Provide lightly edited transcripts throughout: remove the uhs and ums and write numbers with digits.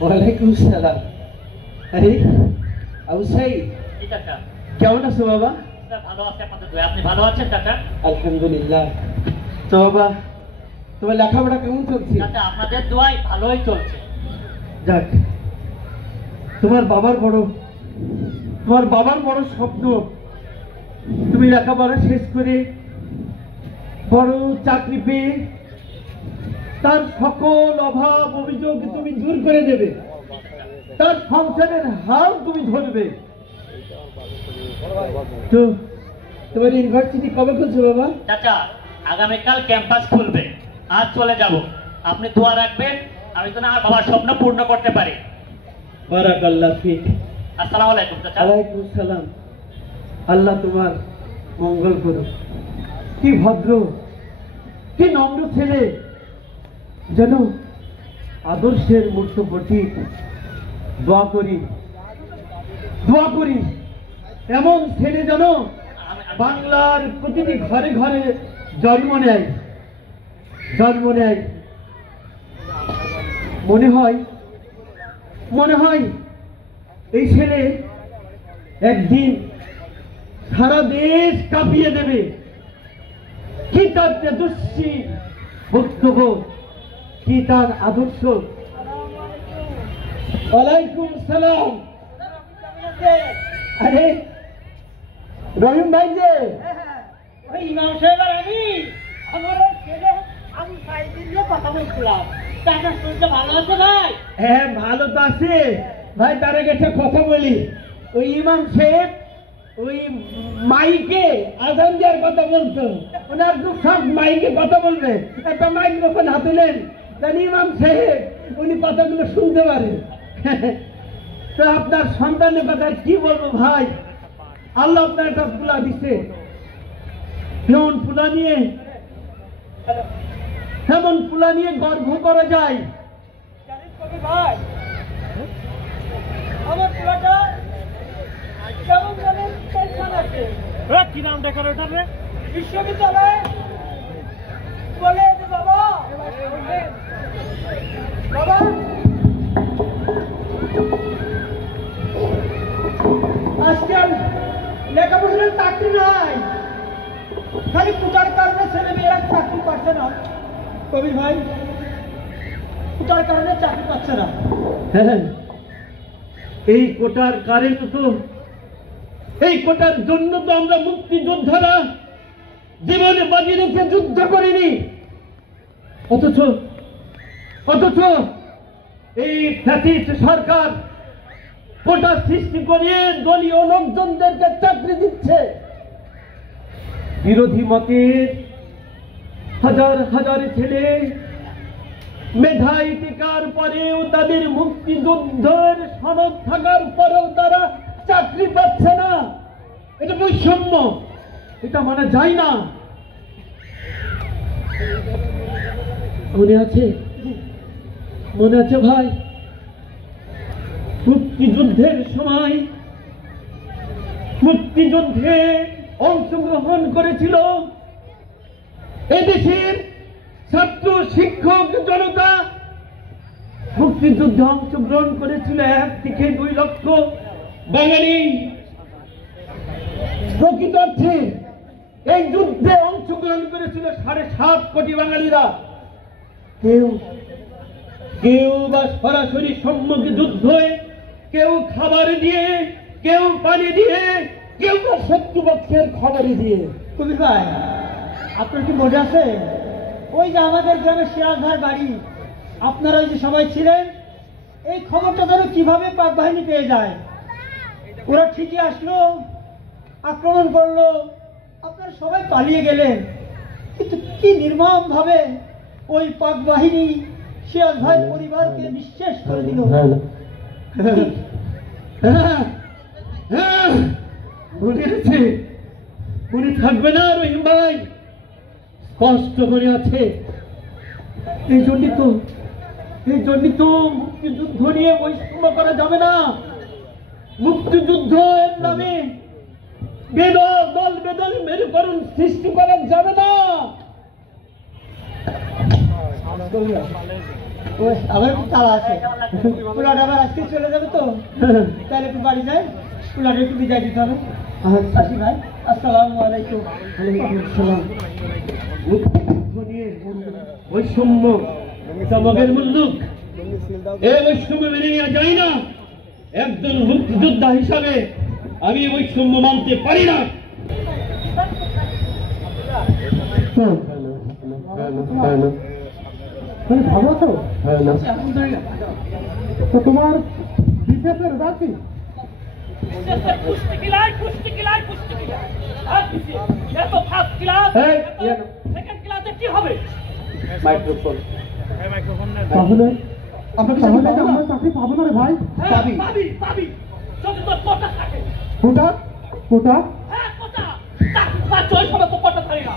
ওয়ালাইকুম সালাম। আরে আবু সাইদ, কেমন আছো বাবা? ভালো আছে, আপনাদের দোয়া। আপনি ভালো আছেন চাচা? আলহামদুলিল্লাহ। তো বাবা, তোমার লেখাপড়া কেমন চলছে? চাচা আপনাদের দোয়াই ভালোই চলছে। যাক, তোমার বাবার বড় স্বপ্ন তুমি লেখাপড়া শেষ করে বড় চাকরি পেয়ে তার সকল অভাব অভিযোগ তুমি দূর করে দেবে, তার সংসারের হাল তুমি ধরবে। তো তোমার ইউনিভার্সিটি কবে খুলছে বাবা? চাচা আগামীকাল ক্যাম্পাস খুলবে, আজ চলে যাব। আপনি দোয়া রাখবেন আমি যেন আমার বাবার স্বপ্ন পূর্ণ করতে পারি। বারাকাল্লাহ ফিক। আসসালামু আলাইকুম চাচা। ওয়ালাইকুম সালাম। আল্লাহ তোমার মঙ্গল করুক। কি ভদ্র, কি নম্র ছেলে, যেন আদর্শের মূর্ত প্রতীক। দোয়া করি এমন ছেলে যেন বাংলার প্রতিটি ঘরে ঘরে জন্ম নেয়। মনে হয় এই ছেলে একদিন সারা দেশ কাঁপিয়ে দেবে। কি তার তেজস্বী বক্তব্য, কি তার আদর্শ। ওয়ালাইকুম সালাম। আরে রহিম ভাই যে ইমাম সাহেব আর আমার ছেলে আমি সাইদিনের কথা বলছিলাম। চাচা শুনতে ভালো আছে ভাই? হ্যাঁ ভালো তো আছে ভাই। তার আগে একটা কথা বলি, ওই ইমাম সাহেব ওই মাইকে আজান দেওয়ার কথা বলতো, ওনার খুব সব মাইকে কথা বলবে। একটা মাইক্রোফোন হাতে নেন, জানি ইমাম সাহেব উনি কথাগুলো শুনতে পারে। তো আপনার সন্তানের কথা কি বলবো ভাই, আল্লাহ আপনার একটা ফুলা দিচ্ছে। যেমন ফুলা নিয়ে গর্ব করা যায়। ভাই আমার পুরাটা কেমন জানেন টেনশন আছে। কি নাম ডেকোরেটর রে? বিশ্ববিদ্যালয়ে বলে যে বাবা আজকাল লেখাপড়ার চাকরি নাই, খালি কুটার কারণে ছেলে মেয়েরা চাকরি পাচ্ছে না। কবি ভাই, কুটার কারণে চাকরি পাচ্ছে না। হ্যাঁ, এই কোটার কারণে তো, এই কোটার জন্য তো আমরা মুক্তিযোদ্ধারা জীবনে বাজি রেখে যুদ্ধ করিনি। অথচ এই ফ্যাসিস্ট সরকার কোটা সৃষ্টি করে দলীয় লোকজনদেরকে চাকরি দিচ্ছে। বিরোধী মতের হাজার ছেলে মেধায় টিকার পরেও, তাদের মুক্তিযুদ্ধের সনদ থাকার পরেও তারা চাকরি পাচ্ছে না। এটা বৈষম্য, এটা মানা যায় না। মনে আছে ভাই, মুক্তিযুদ্ধে অংশগ্রহণ করেছিল এদেশের ছাত্র শিক্ষক জনতা। মুক্তিযুদ্ধে অংশগ্রহণ করেছিল 1 থেকে 2 লক্ষ বাঙালি। প্রকৃত অর্থে এই যুদ্ধে অংশগ্রহণ করেছিল 7.5 কোটি বাঙালিরা। কেউ বা সরাসরি সম্মুখে যুদ্ধে, কেউ খাবার দিয়ে, কেউ পানি দিয়ে, কেউ বা শত্রুপক্ষের খবরে দিয়ে। কবি ভাই, আপনার কি মনে আছে ওই যে আমাদের গ্রামে সিরাজ ভাই বাড়ি, আপনারা ওই যে সবাই ছিলেন, এই খবরটা যেন কিভাবে পাক বাহিনী পেয়ে যায়। ওরা ঠিকই আসলো, আক্রমণ করলো, আপনারা সবাই পালিয়ে গেলেন, কিন্তু কি নির্মম ভাবে ওই পাক বাহিনী সিরাজ ভাই পরিবারকে নিঃশেষ করে দিল। মনে আছে? মনে থাকবে না রহিম ভাই? স্পষ্ট মনে আছে। এই জন্যই তো মুক্তিযুদ্ধ নিয়ে বৈষম্য করা যাবে না। মুক্তিযুদ্ধ এর নামে দল বেদল মেরুকরণ সৃষ্টি করা যাবে না। ওই আবার একটু তাড়া আছে, পোলাটা আবার আজকে চলে যাবে তো, তাহলে একটু বাড়ি যাই, পোলাটা একটু বিদায় দিতে হবে। আসি ভাই, আসসালামু আলাইকুম। বৈষম্য চমকের মুল্লুক, এ বৈষম্য মেনে নেওয়া যায় না। একজন মুক্তিযোদ্ধা হিসাবে আমি এই বৈষম্য মানতে পারি না। ভালো তো তোমার বিশেষের রাখি কুস্তি কিলাই আর কিছু এত ফার্স্ট ক্লাস সেকেন্ড ক্লাসে কি হবে? মাইক্রোফোন তাহলে তাহলে আমরা চাকরি পাবো না রে ভাই। পাবি যদি তোর কোটা থাকে। কোটা কোটা হ্যাঁ কোটা, চাকরি পাচ্ছ ওই সময় তো কোটা থাকি না,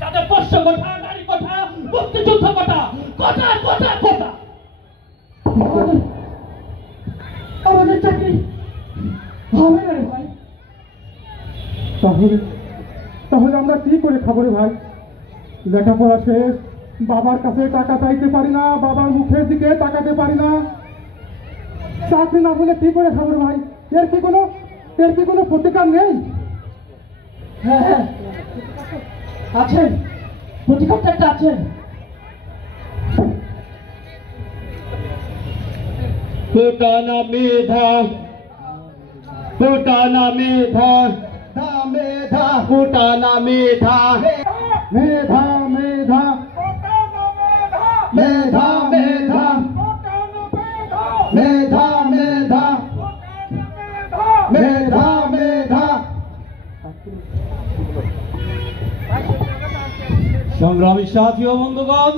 যাদের পোষ্য কোটা, নারী কোটা, মুক্তিযুদ্ধ কোটা, কোটা কোটা কোটা। আমাদের চাকরি হবে না রে ভাই। তাহলে তাহলে আমরা কি করে খাবো রে ভাই? লেখাপড়া শেষ, বাবার কাছে টাকা চাইতে পারি না, বাবার মুখের দিকে তাকাতে পারি না, চাকরি না হলে কি করে খাবো রে ভাই? এর কি কোনো প্রতিকার নেই? হ্যাঁ আছেন, প্রতিকারটা একটা আছেন। ফুটানা মেধা, ফুটানা মেধা, মেধা ফুটানা মেধা, মেধা মেধা মেধা মেধা মেধা মেধা মেধা মেধা। সংগ্রামী সাথী ও বন্ধুগণ,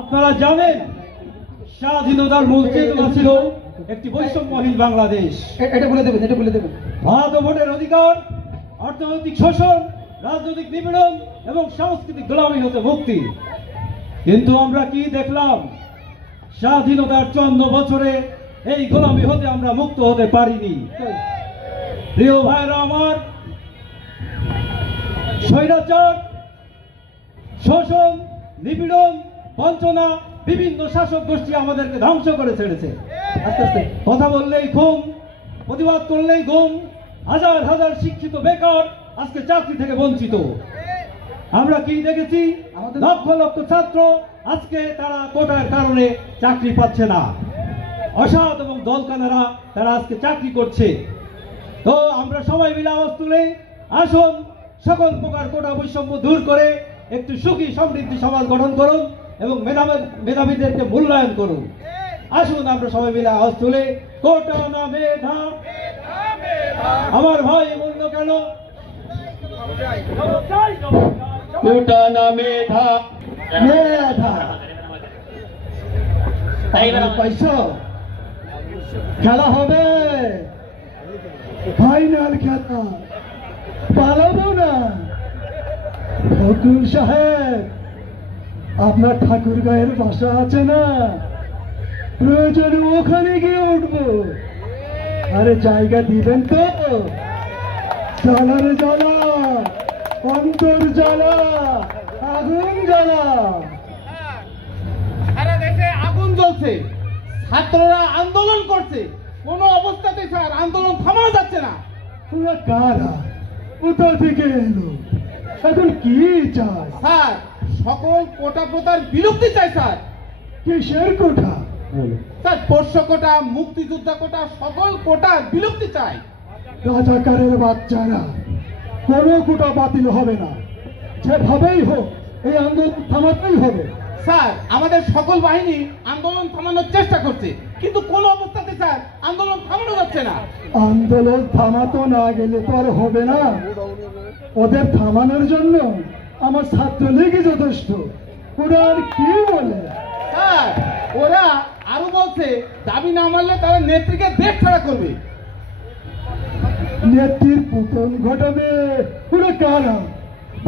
আপনারা জানেন স্বাধীনতার মূল চেতনা ছিল একটি বৈষম্যহীন বাংলাদেশ। এটা বলে দেবেন। ভাত ও ভোটের অধিকার, অর্থনৈতিক শোষণ, রাজনৈতিক নিপীড়ন এবং সাংস্কৃতিক গোলামি হতে মুক্তি। কিন্তু আমরা কি দেখলাম? স্বাধীনতার 54 বছরে এই গোলামি হতে আমরা মুক্ত হতে পারিনি। প্রিয় ভাইরা আমার, স্বৈরাচার, শোষণ, নিপীড়ন, বঞ্চনা, বিভিন্ন শাসক গোষ্ঠী আমাদেরকে ধ্বংস করে ছেড়েছে। আস্তে আস্তে কথা বললেই ঘুম, প্রতিবাদ করলেই ঘুম, হাজার হাজার শিক্ষিত বেকার আজকে চাকরি থেকে বঞ্চিত। আমরা কি দেখেছি? লক্ষ লক্ষ ছাত্র আজকে তারা কোটার কারণে চাকরি পাচ্ছে না। অসৎ এবং দলকানারা তারা আজকে চাকরি করছে। তো আমরা সবাই মিলে আওয়াজ তুলে আসুন, সকল প্রকার কোটা বৈষম্য দূর করে একটু সুখী সমৃদ্ধি সমাজ গঠন করুন এবং মেধাবীদেরকে মূল্যায়ন করুন। আসুন আমরা সবাই মিলে আওয়াজ তুলে কোটা না মেধা। আমার ভাই বলল কেন? ফুটানা মেধা, মেধা পয়সা খেলা হবে, ফাইনাল খেলা, পালাবো না। ফখরুল সাহেব, আপনার ঠাকুর গায়ের বাসা আছে না? প্রয়োজনে ওখানে গিয়ে উঠবো। আরে জায়গা দিবেন তো? জ্বালার জ্বালা, অন্তর জ্বালা, আগুন জ্বালা। সারা দেশে আগুন জ্বলছে, ছাত্ররা আন্দোলন করছে, কোনো অবস্থাতে স্যার আন্দোলন থামানো যাচ্ছে না। ওরা কারা? কোথা থেকে এলো? এখন কি চায়? স্যার সকল কোটা প্রথার বিলুপ্তি চাই স্যার। কিসের কোঠা? স্যার পোষ্য কোটা, মুক্তিযোদ্ধা কোটা, সকল কোটার বিলুপ্তি চাই। রাজাকারের বাচ্চারা, কোনো কোটা বাতিল হবে না। যেভাবেই হোক এই আন্দোলন থামাতেই হবে। স্যার আমাদের সকল বাহিনী আন্দোলন থামানোর চেষ্টা করছে, কিন্তু কোনো অবস্থাতে স্যার আন্দোলন থামানো যাচ্ছে না। আন্দোলন থামাতো না গেলে তো আর হবে না। ওদের থামানোর জন্য আমার ছাত্রলীগই যথেষ্ট। ওরা আর কি বলে? স্যার ওরা আরো বলছে দাবি না মানলে তারা নেত্রীকে দেশ ছাড়া করবে। নেত্রীর পতন ঘটাবে। ওরা কারা?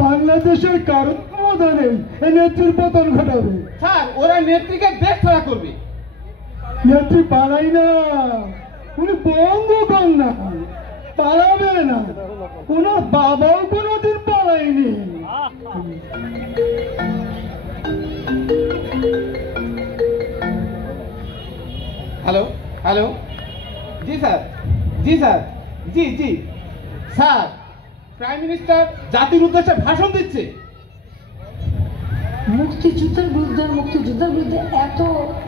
বাংলাদেশের কারণ ক্ষমতা নেই এই নেত্রীর পতন ঘটাবে। স্যার ওরা নেত্রীকে দেশ ছাড়া করবে। নেত্রী পালাই না, উনি বঙ্গকন্যা, পালাবে না। ওনার বাবাও কোনোদিন পালায়নি। হ্যালো হ্যালো, জি স্যার, জি স্যার, জি জি স্যার, প্রাইম মিনিস্টার জাতির উদ্দেশ্যে ভাষণ দিচ্ছে। মুক্তিযুদ্ধের বিরুদ্ধে মুক্তিযুদ্ধের বিরুদ্ধে এত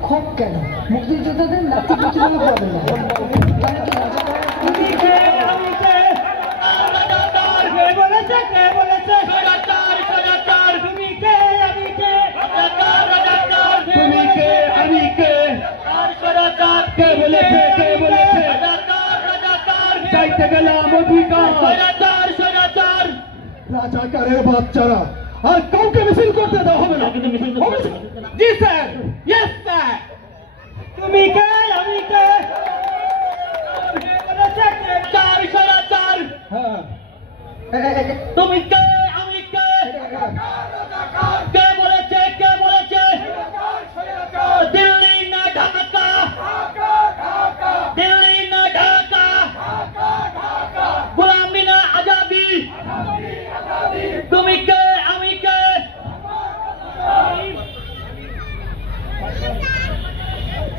ক্ষোভ কেন? মুক্তিযোদ্ধাদের নাতি পুতিগুলো পাবে না। তাহলে কি রাজাকার? তুমি কে আমি কে? রাজাকার কে বলেছে? কে বলেছে? রাজাকার রাজাকার। তুমি কে আমি কে? রাজাকার রাজাকার। তুমি কে আমি কে? রাজাকার কে বলেছে? কে বলেছে? রাজাকার রাজাকার। চাইতে গেলাম অধিকার। রাজাকার রাজাকার। রাজাকারের বাচ্চারা আর কাউকে মিছিল করতে দেওয়া হবে না। হবে না? জি স্যার, ইয়েস স্যার। তুমি কে আমি কে? কে বলেছে? কে? চার রাজাকার। হ্যাঁ। তুমি কে আমি কে? কে বলেছে? কে বলেছে? দিল্লি না ঢাকা? দিল্লি না ঢাকা? গোলামি না আজাদি? তুমি কে আমি কে?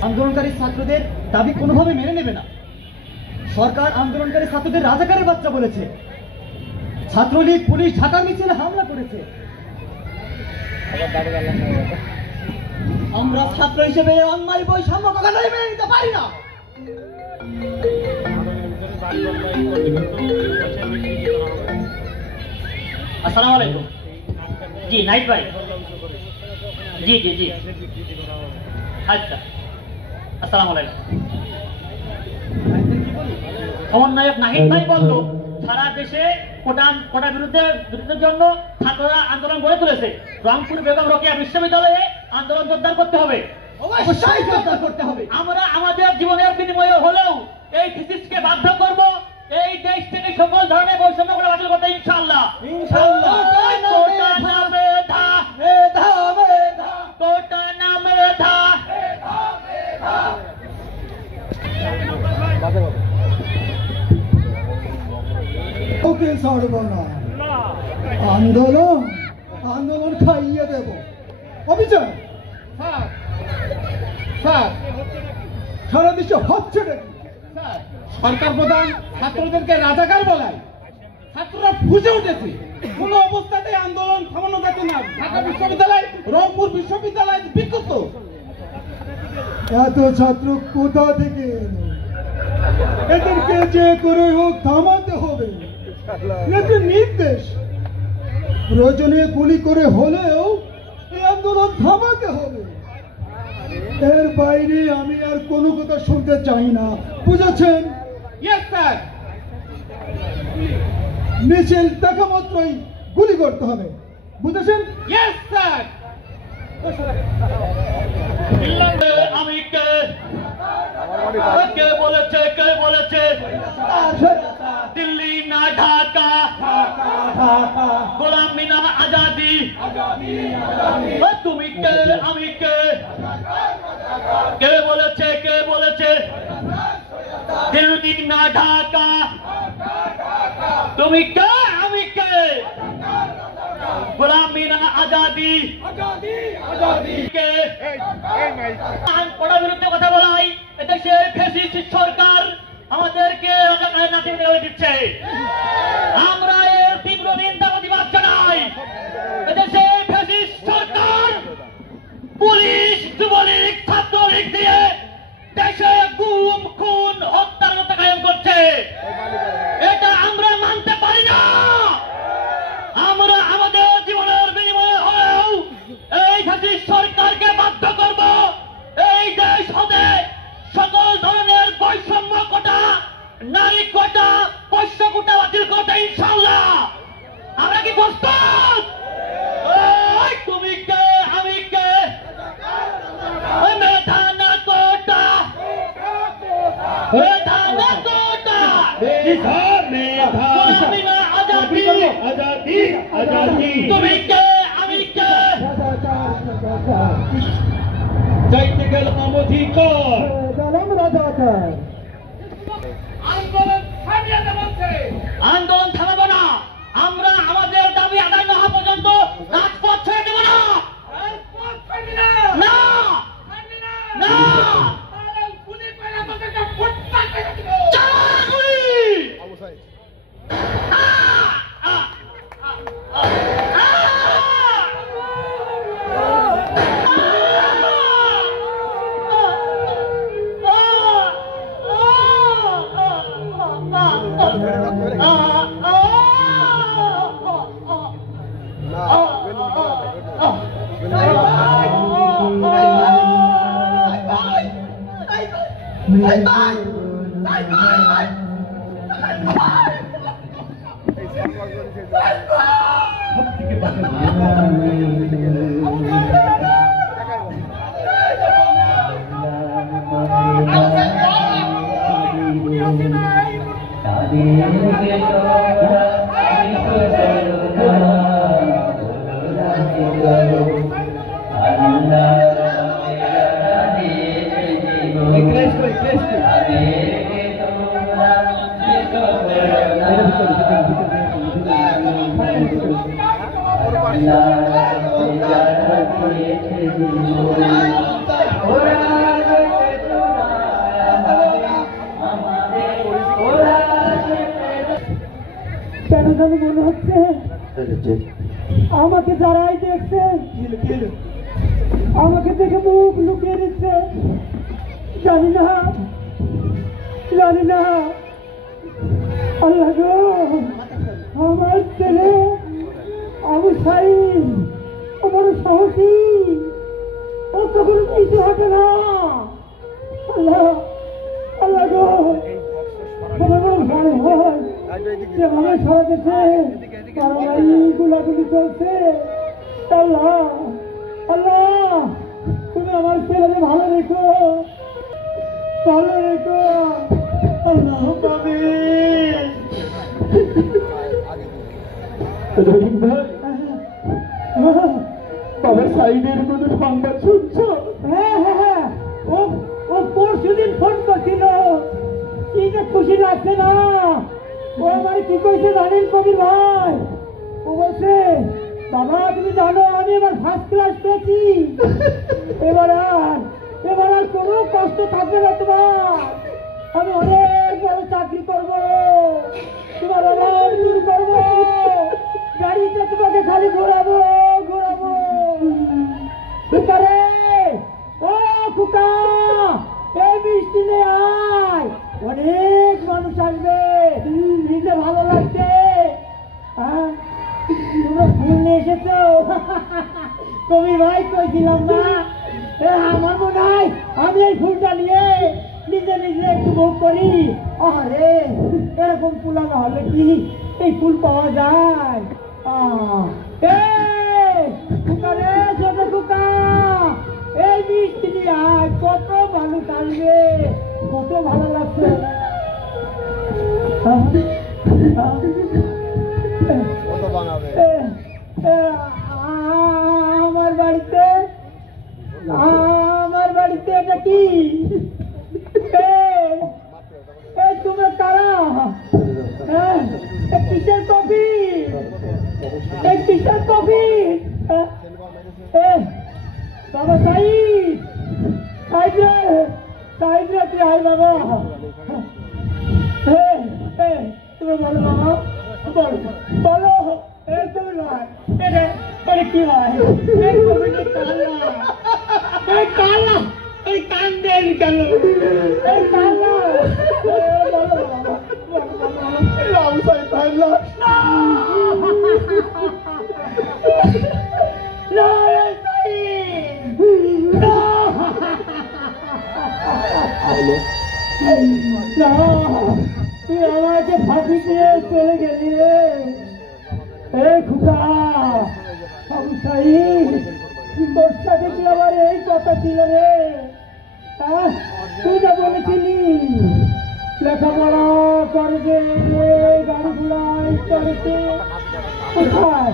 আন্দোলনকারী ছাত্রদের দাবি কোনোভাবে মেনে নেবে না। সরকার আন্দোলনকারী ছাত্রদের রাজাকারের বাচ্চা বলেছে। ছাত্রলীগ পুলিশ ঢাকা মিছিলে হামলা করেছে। আমরা ছাত্র হিসেবে অন্যায় বৈষম্য কখনোই মেনে নিতে পারি না। আসসালামু আলাইকুম। জি নাইট ভাই, জি জি জি, আচ্ছা আসসালামু আলাইকুম। সমন্বয়ক নাহিদ ভাই বলল সারা দেশে কোটা বিরুদ্ধের জন্য ছাত্ররা আন্দোলন গড়ে তুলেছে। রংপুর বেগম রোকেয়া বিশ্ববিদ্যালয়ে আন্দোলন জোরদার করতে হবে। অবশ্যই জোরদার করতে হবে। আমরা আমাদের জীবনের বিনিময়ে হলেও এই থিসিসকে বাধ্য করব এই দেশ থেকে সকল ধরনের বৈষম্য করে বাতিল করতে, ইনশাআল্লাহ। ইনশাআল্লাহ। কোটা না মেধা, মেধা মেধা কোটা না মেধা। ওকে ছাড়ব না। আন্দোলন আন্দোলন খাইয়ে দেব। অভিযান স্যার, স্যার, সারা দেশে হচ্ছে নাকি? স্যার, সরকার প্রধান ছাত্রদেরকে রাজাকার বলায় ছাত্ররা ফুঁসে উঠেছে। কোন অবস্থাতে আন্দোলন থামানো যাচ্ছে না। ঢাকা বিশ্ববিদ্যালয়, রংপুর বিশ্ববিদ্যালয় বিক্ষুব্ধ। এত ছাত্র কোথা থেকে এলো? এদেরকে যে করে হোক থামাতে হবে। এতে নির্দেশ প্রয়োজনে গুলি করে হলেও এই আন্দোলন থামাতে হবে। এর বাইরে আমি আর কোনো কথা শুনতে চাই না, বুঝেছেন? Yes sir. মিছিল দেখা মাত্রই গুলি করতে হবে, বুঝেছেন? Yes sir. আমি কে? কে বলেছে? কে বলেছে? দিল্লি না ঢাকা? গোলামি না আজাদি? তুমি কে আমি কে? কে বলেছে? কে বলেছে? দিল্লি না ঢাকা? তুমি কে আমি কে? গোলামি না আজাদি? কে? কোটার বিরুদ্ধে কথা বলাই এদেশের ফ্যাসিস্ট সরকার আমাদেরকে রাজাকারের নাতি দিচ্ছে। আমরা এর তীব্র নিন্দা প্রতিবাদ জানাই। এদেশে ফ্যাসিস্ট সরকার পুলিশ, যুবলীগ, ছাত্রলীগ দিয়ে দেশে গুম, খুন, হত্যার মতো কায়েম করছে। এটা আমরা মানতে পারি না। আমরা আমাদের জীবনের বিনিময়ে হলেও এই ফ্যাসিস্ট সরকারকে বাধ্য করব এই দেশ হতে সকল ধরনের বৈষম্য কোটা, নারী কোটা, পোষ্য কোটা বাতিল করতে, ইনশাআল্লাহ। আমরা কি প্রস্তুত? এই তুমি কে আমি কে? মেধা না কোটা? মেধা না কোটা? মেধা মেধা গোলামি না আজাদি? আজাদি আজাদি। তুমি কে আমি কে? চাইতে গেলাম অধিকার। আন্দোলন থামিয়ে দেওয়া হচ্ছে। আন্দোলন থামাবো না। আমরা আমাদের দাবি আদায় না হওয়া পর্যন্ত রাজপথ ছেড়ে দেব না। রাজপথ ছাড়বি না। না ছাড়বি না। না। তাহলে গুলি কেন জানি মনে হচ্ছে আমাকে যারাই দেখছে আমাকে দেখে মুখ লুকিয়ে দিচ্ছে। জানি না আল্লাহ গো, আমার ছেলে আবু সাইদ ও বড় সাহসী, ও তো কোনো কিছু হাঁটে না। আল্লাহ গো, আমার বড় ভয় হয় যেভাবে সারা দেশে মারামারি গুলাগুলি চলছে। আল্লাহ তুমি আমার ছেলেকে ভালো রেখো। আল্লাহ পাবে। রহিম ভাই, বাবা সাইদের কোনো সংবাদ শুনছো? হ্যাঁ, ও পরশুদিন ফোন করছিল, কি যে খুশি লাগছে না। ও আমার কি কইছে জানেন কবির ভাই? ও বলছে, বাবা তুমি জানো আমি এবার ফার্স্ট ক্লাস পেয়েছি, এবার আর কোনো কষ্ট থাকবে না তোমার। আমি অনেক বড় চাকরি করবো, তোমার অভাব দূর করবো, গাড়িতে তোমাকে খালি ঘোরাবো। খুকারে, ও খুকা, এই বৃষ্টি নে আয়, অনেক মানুষ আসবে, নিজে ভালো লাগছে। হ্যাঁ, তোমরা ফুল নিয়ে এসেছো? কবি ভাই কইছিলাম না, আমার মনে হয় আমি এই ফুলটা নিয়ে নিজে একটু ভোগ করি। আরে এরকম ফুল না হলে কি এই ফুল পাওয়া যায়? খুকারে, ছোট খুকা, এই বৃষ্টি নিয়ে আয়, কত মানুষ আসবে, কত ভালো লাগছে। আমার বাড়িতে এটা কি? তোমরা কারা? কিসের কফি? কিসের কফি? বাবা সাইদ রে তুই আয় বাবা। তুমি বলো বাবা, বলো তুমি ভাই, এটা কি ভাই? কালা এই কান্দেন কেন? এই কালা রাম সাইদ ভাই তুই আমাকে ফাঁকি দিয়ে চলে গেলি রে। খুকা আবু সাইদ, তোর সাথে কি আমার এই কথা ছিল রে? তুই যা বলেছিলি লেখাপড়া করবে, গাড়ি ঘোড়াই করবে, কোথায়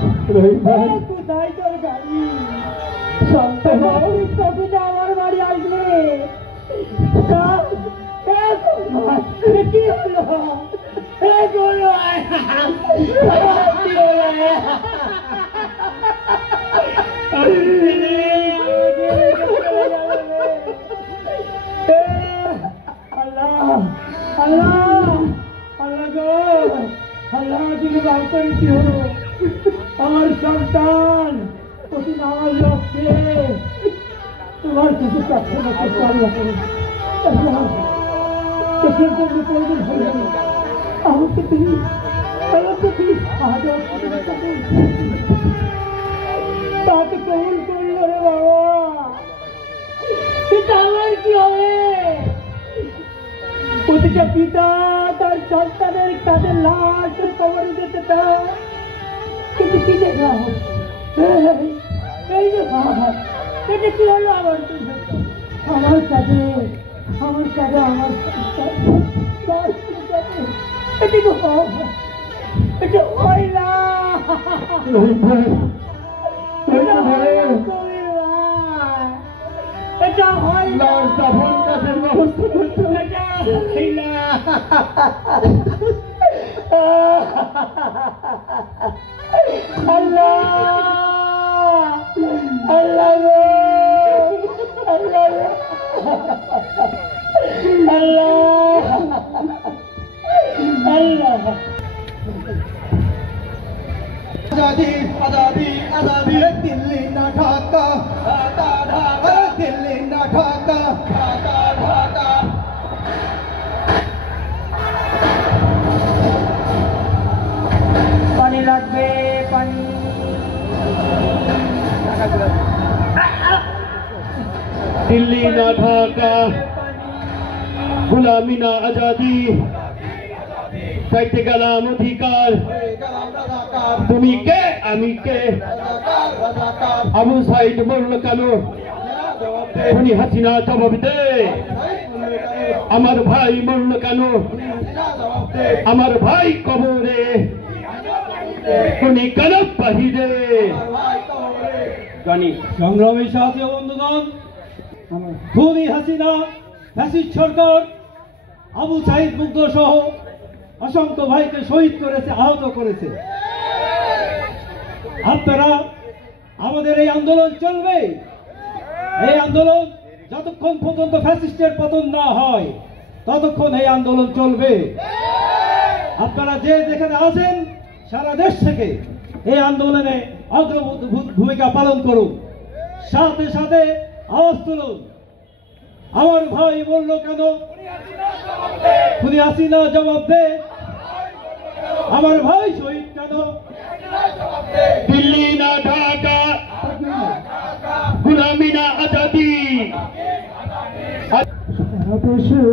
তোর গাড়ি? কবিতা আমার বাড়ি আসবে। কি হলো? আমার সন্তান প্রতি নামাজ রাখছে, তোমার কিছু প্রার্থনা করতে আমাকে তুমি তাকে কবুল করলো রে বাবা। কিন্তু আমার কি হবে? একটা পিতা তার সন্তানের তাদের লাশ কবরে যেতে চায়, কিন্তু কি দেখা এই যে বাবা, এটা কি হলো আমার আমার কাছে আমার কাছে আমার এদিকে এটা হয় না, এটা হয় না কবির ভাই, এটা হয় না, এটা হয় না। আল্লাহ আল্লাহ গো, আল্লাহ গো, আল্লাহ আল্লাহ। आजादी आजादी आजादी दिल्ली ना ढाका ढाका ढाका दिल्ली ना ढाका ढाका ढाका पानी লাগবে পানি दिल्ली ना ढाका गुलामी ना आजादी চাইতে গেলাম অধিকার তুমি কে আমি কে আবু সাইদ বলল কেন খুনি হাসিনা জবাব দে আমার ভাই বলল কেন আমার ভাই কবরে খুনি কেন বাহিরে জানি সংগ্রামী সাথী বন্ধুগণ, খুনি হাসিনা ফ্যাসিস্ট সরকার আবু সাইদ মুগ্ধ সহ অসংখ্য ভাইকে শহীদ করেছে, আহত করেছে। আপনারা আমাদের এই আন্দোলন চলবে, এই আন্দোলন যতক্ষণ পর্যন্ত ফ্যাসিস্টের পতন না হয় ততক্ষণ এই আন্দোলন চলবে। আপনারা যে যেখানে আছেন সারা দেশ থেকে এই আন্দোলনে অগ্রণী ভূমিকা পালন করুন, সাথে সাথে আওয়াজ তুলুন। আমার ভাই বলল কেন খুনি হাসিনা জবাব দে, আমার ভাই শহীদ কেন দিল্লি না ঢাকা গুলামি না আজাদি সারা দেশে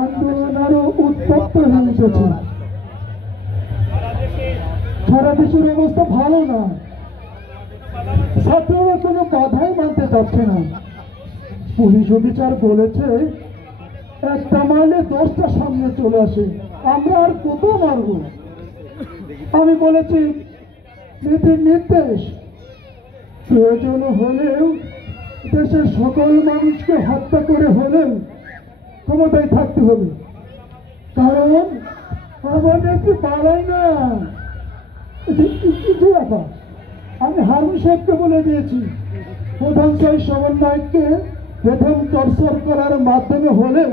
আন্দোলন আরো উত্তপ্ত হয়ে উঠেছে, সারা দেশের অবস্থা ভালো না, ছাত্ররা কোনো বাধাই মানতে চাচ্ছে না। পুলিশ অফিসার বলেছে একটা মারলে 10টা সামনে চলে আসে, আমরা আর কত মারব। আমি বলেছি নীতির নির্দেশ, প্রয়োজন হলেও দেশের সকল মানুষকে হত্যা করে হলেও ক্ষমতায় থাকতে হবে, কারণ আমার নেত্রী পালাই না। আমি হারুন সাহেবকে বলে দিয়েছি প্রধান শহীদ সমন্বয়ককে প্রথম টর্চার করার মাধ্যমে হলেও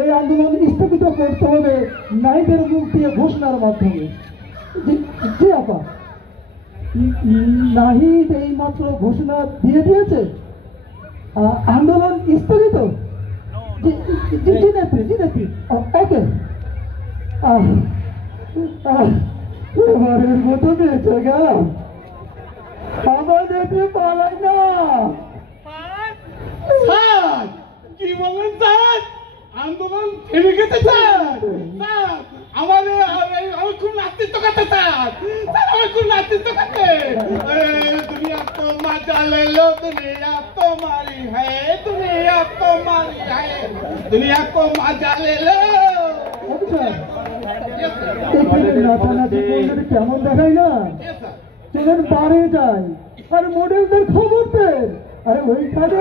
এই আন্দোলন স্থগিত করতে হবে, নারীদের মুখ দিয়ে ঘোষণার মাধ্যমে। জি আপা, নাহিদ এই মাত্র ঘোষণা দিয়ে দিয়েছে আন্দোলন স্থগিত। জি নেত্রী, জি নেত্রী, ওকে। এবারের মতো বেঁচে গেলাম, আমার নেত্রী পালাই না। স্যার কি বলেন স্যার, আন্দোলন থেমে গেছে স্যার? স্যার আমাদের আমি খুব নাস্তিত্ব করতে স্যার, স্যার আমি খুব নাস্তিত্ব করতে। দুনিয়া তো মজা ले लो, दुनिया तुम्हारी है, दुनिया तुम्हारी है, दुनिया को मजा ले लो। নাচানাচি করলে কেমন দেখায় না, চলেন পারে যাই আর মডেলদের খবর দেন। আরে ওইখানে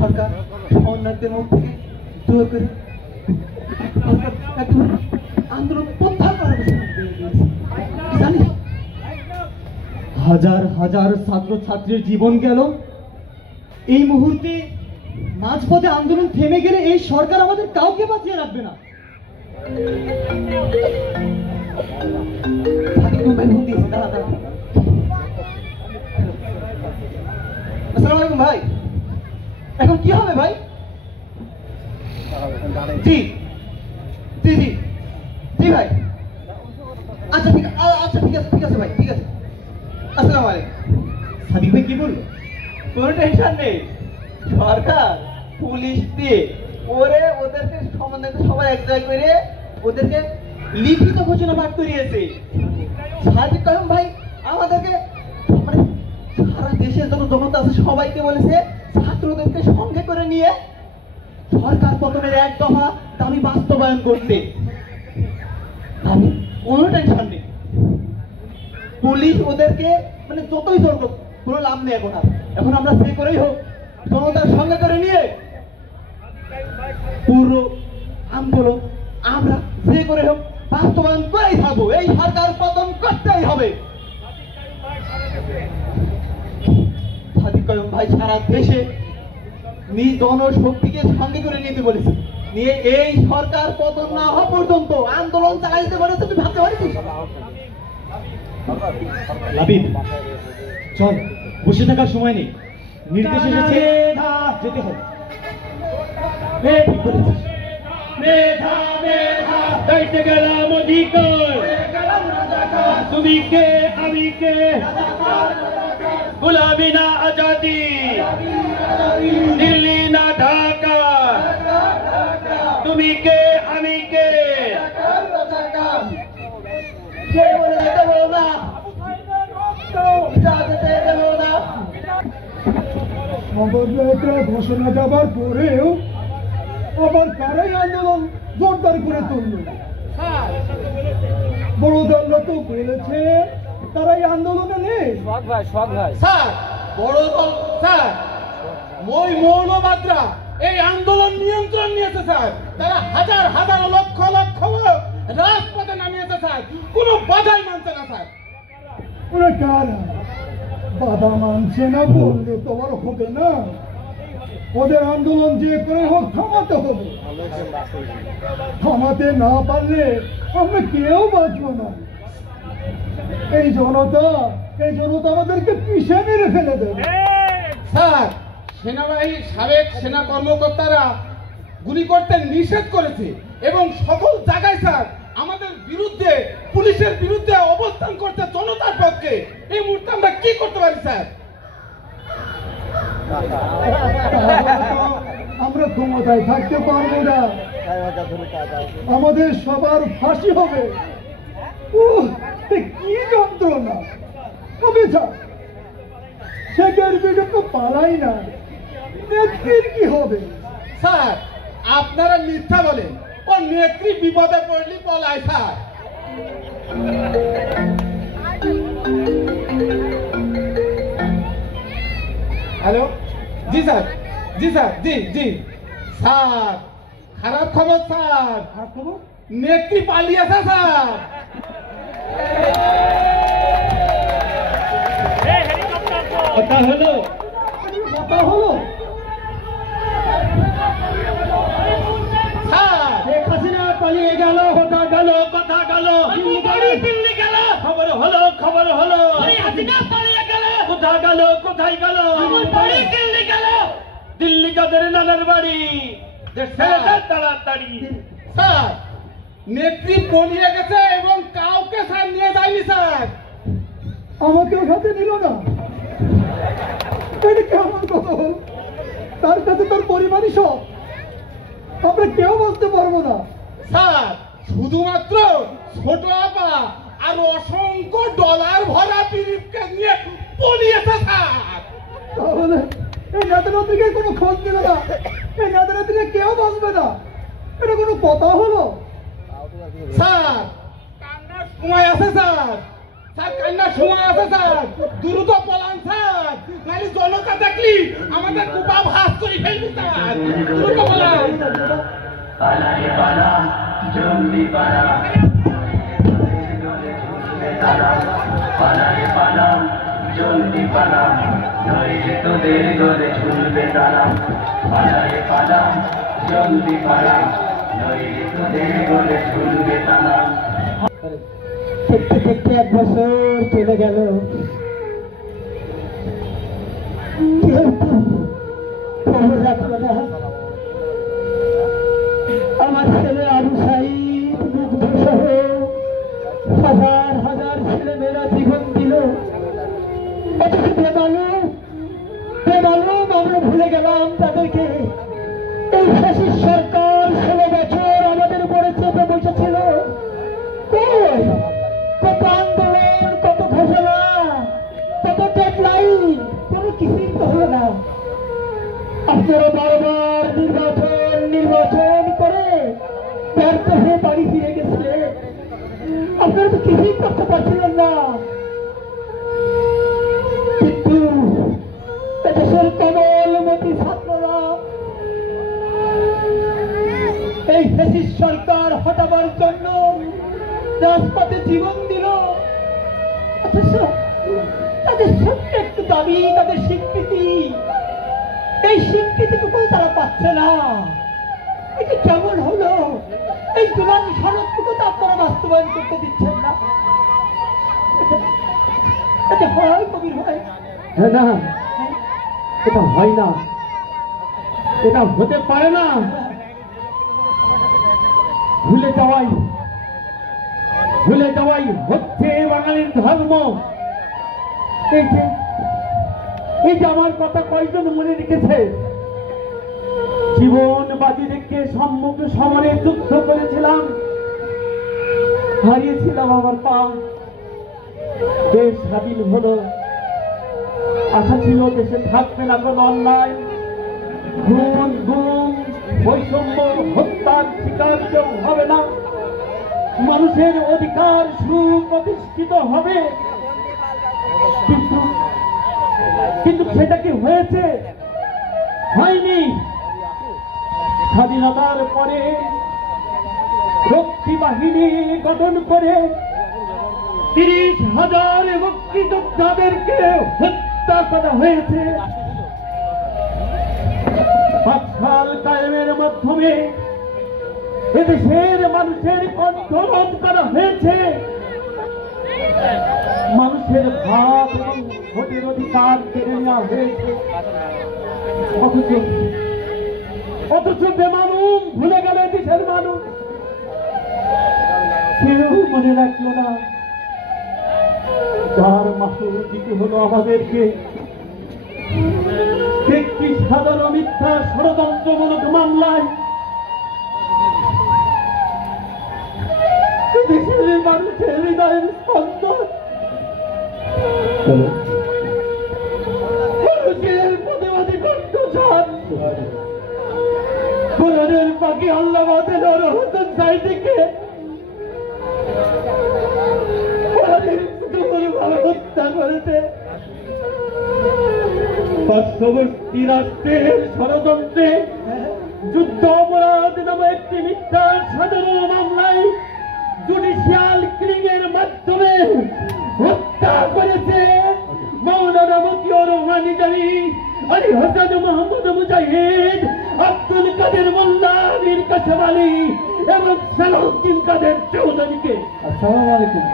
সরকার অন্যদের মধ্যে দূর করে আন্দোলন প্রত্যাহার করার জানিস, হাজার হাজার ছাত্র ছাত্রীর জীবন গেল। এই মুহূর্তে মাঝপথে আন্দোলন থেমে গেলে এই সরকার আমাদের কাউকে বাঁচিয়ে রাখবে না। আসসালামু আলাইকুম ভাই, এখন কি হবে ভাই? জি জি জি জি ভাই, আচ্ছা ঠিক আচ্ছা ঠিক আছে, ঠিক আছে ভাই, ঠিক আছে। আসসালামু আলাইকুম। সাদিক ভাই কি বললো? কোনো টেনশন নেই, সরকার পুলিশ দিয়ে ওদেরকে সম্বন্ধে সবাই এক জায়গায় করে ওদেরকে লিখিত ঘোষণা পাঠ করিয়েছে। সাদিক কায়েম ভাই আমাদেরকে মানে সারা দেশের যত জনতা আছে সবাইকে বলেছে ছাত্রদেরকে সঙ্গে করে নিয়ে সরকার পতনের এক দফা দাবি বাস্তবায়ন করতে। আমি কোনো টেনশন নেই, পুলিশ ওদেরকে মানে যতই জোর করুক কোনো লাভ নেই। এখন আমরা যে করেই হোক জনতার সঙ্গে করে নিয়ে পুরো আন্দোলন আমরা যে করে হোক বাস্তবায়ন করেই থাকবো। এই সরকার পতন করতেই হবে। সাদিক কায়েম ভাই সারা দেশে নিজ জনশক্তিকে সঙ্গে করে নিতে বলেছে, নিয়ে এই সরকার পতন না হওয়া পর্যন্ত আন্দোলন চালাইতে বলেছে। তুই ভাবতে পারিস? লাবিব, চল, বসে থাকার সময় নেই, নির্দেশ এসেছে, যেতে হবে। ঠিক বলেছিস। মেধা মেধা চাইতে গেলাম অধিকার, তুমি কে আমি কে, গোলামি না আজাদি, দিল্লি না ঢাকা, তুমি কে আমি কে, কে বলে যেতে বলো না, যেতে দেবো না। খবরদার ঘোষণা দেওয়ার পরেও আবার কারাই আন্দোলন জোরদার করে তুলল। বড় দলরা তো বলেছে তারাই আন্দোলনে নেই। স্যার বড় দল স্যার ওই মৌলবাদরা এই আন্দোলন নিয়ন্ত্রণ নিয়েছে স্যার। তারা হাজার হাজার লক্ষ লক্ষ রাজপথে নামিয়েছে স্যার, কোনো বাধাই মানছে না স্যার। ওরা কারা? বাধা মানছে না বললে তো আর হবে না। ওদের আন্দোলন যে করে হোক থামাতে হবে। থামাতে না পারলে আমরা কেউ বাঁচবো না। এই জনতা আমাদেরকে পিষে মেরে ফেলে দেবে। স্যার সেনাবাহিনীর সাবেক সেনা কর্মকর্তারা গুলি করতে নিষেধ করেছে এবং সকল জায়গায় স্যার আমাদের বিরুদ্ধে পুলিশের বিরুদ্ধে অবস্থান করতে জনতার পক্ষে। এই মুহূর্তে আমরা কি করতে পারি স্যার? আমরা ক্ষমতায় থাকতে পারবো না, আমাদের সবার ফাঁসি হবে। কি যন্ত্রণা! কবে যা শেখের বেগে তো পালাই না, নেত্রীর কি হবে? স্যার আপনারা মিথ্যা বলেন, ও নেত্রী বিপদে পড়লি পলায় স্যার। হ্যালো, জি স্যার, জি স্যার, জি জি স্যার। খারাপ খবর স্যার, আর খবর? নেত্রী পালিয়েছে স্যার। কথা হলো কথা হলো স্যার শেখ হাসিনা পালিয়ে গেল, কথা গেল, কথা গেল, দিল্লি গেল, খবর হলো, খবর হলো, হাসিনা পালিয়ে গেল, কোথা গেল, কোথায় গেল, দিল্লি গেল, দিল্লি কাদের নানার বাড়ি, তাড়াতাড়ি। স্যার নেত্রী পলিয়ে গেছে এবং কাউকে স্যার নিয়ে যায়নি স্যার। আমাকেও সাথে নিল না। এটা কেমন কথা হল? তার কাছে তার পরিবারই সব, আমরা কেউ বলতে পারবো না। স্যার শুধুমাত্র ছোট আপা আর অসংখ্য ডলার ভরা ব্রিফকেস নিয়ে পলিয়েছে স্যার। তাহলে এই নেতানেত্রীকে কোনো খোঁজ দিল না, এই নেতানেত্রীকে কেউ বাঁচবে না, এটা কোনো কথা হলো? স্যার কান্নার সময় আছে স্যার, স্যার কান্নার সময় আছে স্যার। দ্রুত পলান স্যার, নাহলে জনতা দেখলি আমাদের কুপা ভাস করে ফেলবি স্যার। দ্রুত পলান। পালারে পালা জলদি পালা, পালারে পালা জলদি পালা, নইলে তোদের গলে ঝুলবে তারা। পালারে পালা জলদি পালা, নইলে তোদের গলে ঝুলবে তারা। দেখতে দেখতে 1 বছর চলে গেল, খবর রাখলো না। আমার ছেলে আবু সাঈদ, মুগ্ধ সহ হাজার হাজার ছেলেমেয়েরা জীবন দিল, অথচ বেমালুম আমরা ভুলে গেলাম তাদেরকে। এই ফ্যাসিস্ট সরকার 16 বছর আমাদের উপরে চেপে বসেছিল। কই কত আন্দোলন, কত ঘোষণা, কত ডেডলাইন, কোনো কিছুই তো হলো না। আপনারা বারবার নির্বাচন করে ব্যর্থ হয়ে বাড়ি ফিরে গেছিলেন। আপনারা তো কিছুই করতে পারছিলেন না। কিন্তু এদেশের কমলমতি ছাত্ররা এই ফ্যাসিস্ট সরকার হটাবার জন্য রাজপথে জীবন দিল। অথচ তাদের ছোট্ট একটু দাবি, তাদের স্বীকৃতি, এই স্বীকৃতিটুকু তারা পাচ্ছে না। এটা কেমন হলো? এই জুলাই সনদটুকু তো আপনারা বাস্তবায়ন করতে দিচ্ছেন না। এটা হয় কবির ভাই? না, এটা হয় না, এটা হতে পারে না। ভুলে যাওয়াই হচ্ছে বাঙালির ধর্ম। এই যে আমার কথা কয়জন মনে রেখেছে? জীবন বাজি রেখে সম্মুখ সমরে যুদ্ধ করেছিলাম, হারিয়েছিলাম আমার পা। দেশ স্বাধীন হলো, আশা ছিল দেশে থাকবে না কোনো অন্যায়, খুন, গুম, বৈষম্য, হত্যার শিকার কেউ হবে না, মানুষের অধিকার সুপ্রতিষ্ঠিত হবে। কিন্তু সেটা কি হয়েছে? হয়নি। স্বাধীনতার পরে রক্ষী বাহিনী গঠন করে 30,000 মুক্তিযোদ্ধাদেরকে হত্যা করা হয়েছে। 5 সাল কায়েমের মাধ্যমে এদেশের মানুষের কণ্ঠরোধ করা হয়েছে। মানুষের ভাব এবং ভোটের অধিকার কেড়ে নেওয়া হয়েছে। অথচ বেমালুম ভুলে গেল দেশের মানুষ। কেউ মনে রাখলো না যার মাসুল দিতে হলো আমাদেরকে একটি সাধারণ মিথ্যা ষড়যন্ত্রমূলক মামলায় দেশের মানুষের হৃদয়ের স্পন্দন, মানুষের প্রতিবাদী কণ্ঠস্বর, কোরআনের পাখি আল্লামা দেলোয়ার হোসেন সাঈদীকে হত্যা করেছে। পার্শ্ববর্তী রাষ্ট্রের ষড়যন্ত্রে যুদ্ধ অপরাধ নামে একটি মিথ্যা সাধারণ মামলায় জুডিশিয়াল কিলিং এর মাধ্যমে হত্যা করেছে মাওলানা মতিউর রহমান নিজামী, আলী হাসান মোহাম্মদ মুজাহিদ, আব্দুল কাদের মোল্লা, মীর কাসেম আলী এবং সালাউদ্দিন কাদের চৌধুরীকে। আসসালামু আলাইকুম।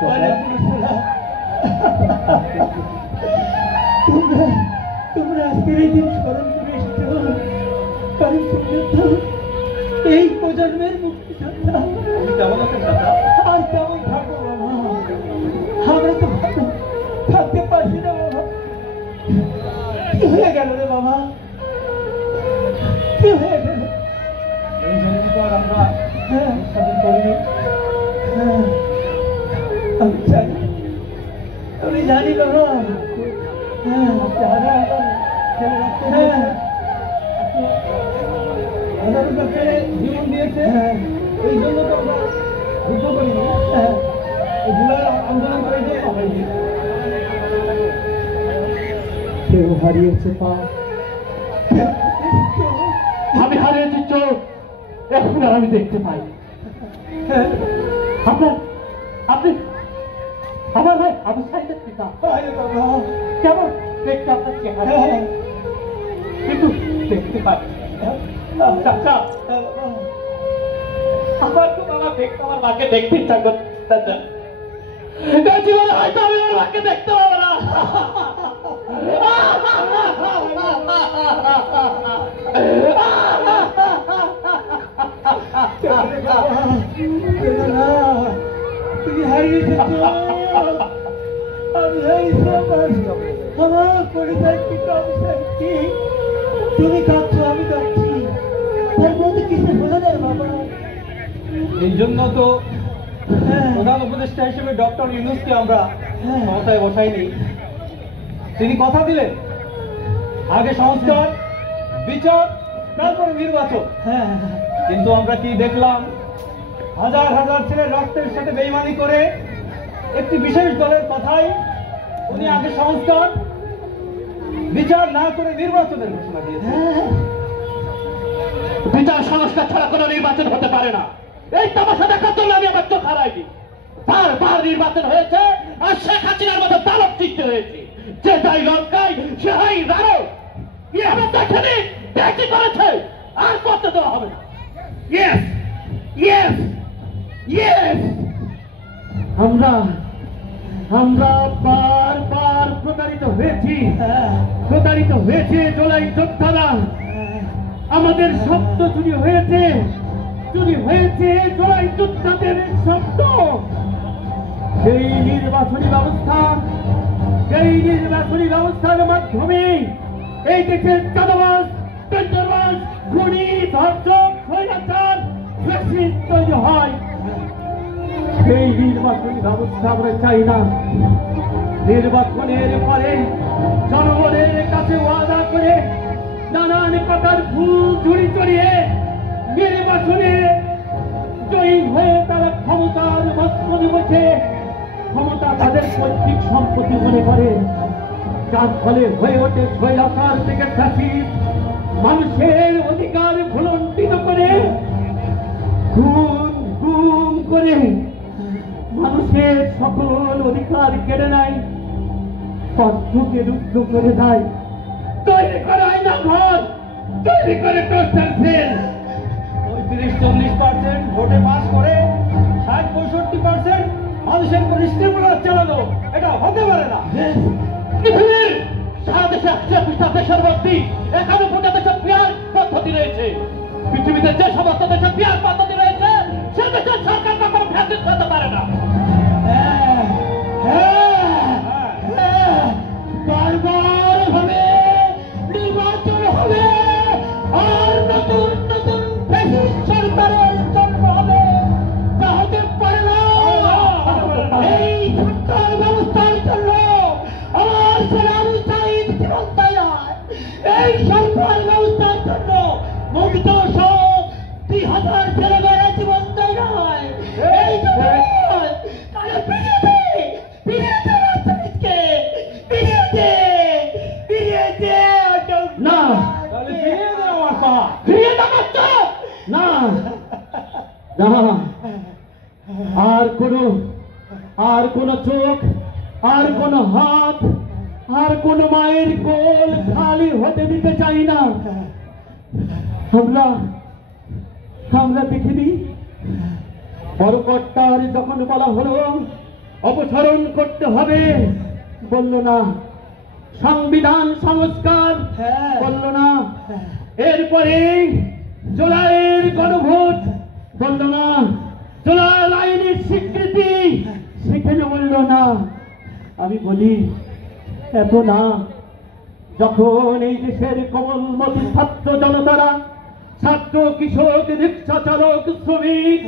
তোমরা আজকের এই দিন স্মরণ করে এসেছো, কারণ তোমরা তো এই প্রজন্মের মুক্তিযোদ্ধা। আর কেমন থাকবো বাবা? আমরা তো থাকতে পারছি না বাবা। কি হয়ে গেল রে বাবা? কি হয়ে গেল? এই জন্য তো আর আমরা স্বাধীন করিনি। আমি জানি বাবা। জীবন দিয়েছে, এই জন্য তো আমরা যুদ্ধ করিনি, জুলাই আন্দোলন করে যে হয়নি। কেউ হারিয়েছে পা, আমি হারিয়েছি চোখ, এখন আমি দেখতে পাই। আপনি আমার ভাই আবু সাঈদের পিতা। কেমন দেখতে আপনার চেহারা, কিন্তু দেখতে পাই। চাচা, আমার তো বাবা দেখতে, আমার মাকে দেখতে ইচ্ছা করছে। চাচা, জীবনে হয়তো আমি আমার মাকে দেখতে পাবো না। তুমি হারিয়েছো, আমি হারিয়েছি আমার পরিবার কি তুমি কাঁদছো, আমি কাঁদছি, তার মধ্যে কিছু হলো না বাবা। এই জন্য তো প্রধান উপদেষ্টা হিসেবে ডক্টর ইউনূসকে আমরা ক্ষমতায় বসাইনি। তিনি কথা দিলেন আগে সংস্কার, বিচার, তারপরে নির্বাচন। কিন্তু আমরা কি দেখলাম? হাজার হাজার ছেলে রক্তের সাথে বেইমানি করে একটি বিশেষ দলের কথাই উনি আগে সংস্কার, বিচার না করে নির্বাচনের ঘোষণা দিয়েছেন। বিচার সংস্কার ছাড়া কোনো নির্বাচন হতে পারে না। এই তামাশা দেখার জন্য আমি আমার চোখ হারাইনি। বারবার নির্বাচন হয়েছে আর শেখ হাসিনার মতো দানব সৃষ্টি হয়েছে। যে যাই লঙ্কায় সে হাই রানো এভাবে দেখেনি, দেখি করেছে, আর করতে দেওয়া হবে না। ইয়েস ইয়েস ইয়েস, আমরা বারবার প্রতারিত হয়েছি, জুলাই যোদ্ধারা। আমাদের শব্দ চুরি হয়েছে জুলাই যোদ্ধাদের শব্দ। সেই নির্বাচনী ব্যবস্থার মাধ্যমে এই দেশের চাঁদাবাজ, টেন্ডারবাজ, খুনি, ধর্ষক, স্বৈরাচার, ফ্যাসিস্ট তৈরি হয়। সেই নির্বাচনী ব্যবস্থা আমরা চাই না। নির্বাচনের পরে জনগণের কাছে ওয়াদা করে নানান প্রকার ভুল ঝুড়ি চড়িয়ে নির্বাচনে জয়ী হয়ে তারা ক্ষমতার মস্তনে বসে ক্ষমতা তাদের পৈতৃক সম্পত্তি মনে করে, যার ফলে হয়ে ওঠে স্বৈরাচার থেকে ফ্যাসিস্ট। মানুষের অধিকার ভুলণ্ঠিত করে, গুম করে মানুষের সকল অধিকার কেড়ে নেয়, তথ্যকে রুদ্ধ করে দেয়, তৈরি করে আয়না ঘর, তৈরি করে টস্টার সেল। 35-40% ভোটে পাস করে 60-65% মানুষের উপর স্টিমুলার চালানো, এটা হতে পারে না। পৃথিবীর সারা দেশে 121টা দেশের মধ্যে 51টা দেশের বিয়ার পদ্ধতি রয়েছে। পৃথিবীতে যে সমস্ত দেশের বিয়ার পদ্ধতি রয়েছে সে দেশের সরকার কখনো ফ্যাসিস্ট হতে পারে না। বারবার হবে, নির্বাচন হবে, আর নতুন নতুন ফ্যাসিস্ট সরকারের জন্ম হবে। তা হতে পারে না। এই সরকার ব্যবস্থার জন্য আমার সেনানি শহীদ জীবন দেয়। এই সরকার ব্যবস্থার জন্য মুগ্ধ সহ 2000 ছেলেমেয়েরা জীবন দেয় নয়। এই তারা ফিরিয়ে দে না, আর কোন চোখ, আর কোন হাত, আর কোন মায়ের কোল খালি হতে দিতে চাই না। আমরা দেখিনি বড়কর্তার যখন বলা হলো অপসারণ করতে হবে, বলল না। সংবিধান সংস্কার, বলল না। এরপরে জুলাইয়ের গণভোট, বলল না। জুলাই আইনের স্বীকৃতি, সেখানে বলল না। আমি বলি এত না। যখন এই দেশের কোমলমতি ছাত্র জনতারা, ছাত্র, কিশোর, রিক্সা চালক, শ্রমিক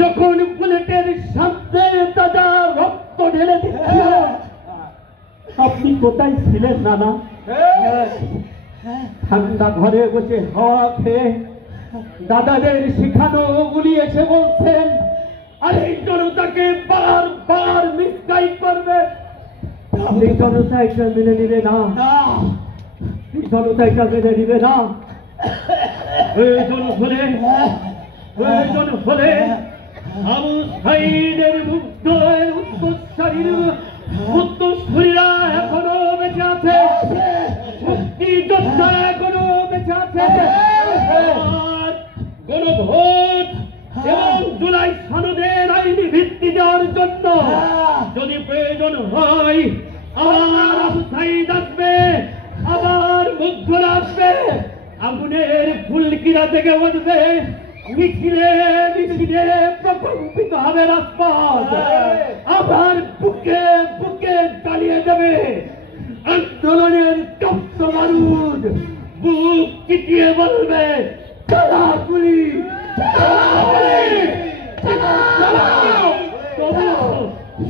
যখন বুলেটের সামনে তাজা রক্ত ঢেলে দিচ্ছিল, আপনি কোথায় ছিলেন নানা? ঠান্ডা ঘরে বসে হাওয়া খেয়ে দাদাদের শিখানো গুলি এসে বলছেন, আর এই জনতাকে বারবার মিসগাইড করবে। এই জনতা এটা মেনে নিবে না, এই জনতা এটা মেনে নিবে না। প্রয়োজন হলে আবু সাঈদের মুগ্ধের উত্তরসূরিরা এখনো বেঁচে আছে, মুক্তিযোদ্ধা এখনো বেঁচে আছে। গণভোট এবং জুলাই সনদের আইনি ভিত্তি দেওয়ার জন্য যদি প্রয়োজন হয় আবার আবু সাঈদ আসবে, আবার মুগ্ধরা আসবে, আগুনের ফুলকিরা থেকে উঠবে, মিছিলে মিছিলে প্রকম্পিত হবে রাজপথ, আবার বুকে বুকে চালিয়ে দেবে আন্দোলনের তপ্ত বারুদ।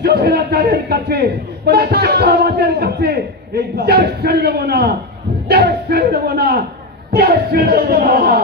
স্বৈরাচারের কাছে চাঁদাবাজের কাছে এই দেশ ছেড়ে দেবো না, দেশ ছেড়ে দেবো না, দেশ ছেড়ে দেবো না।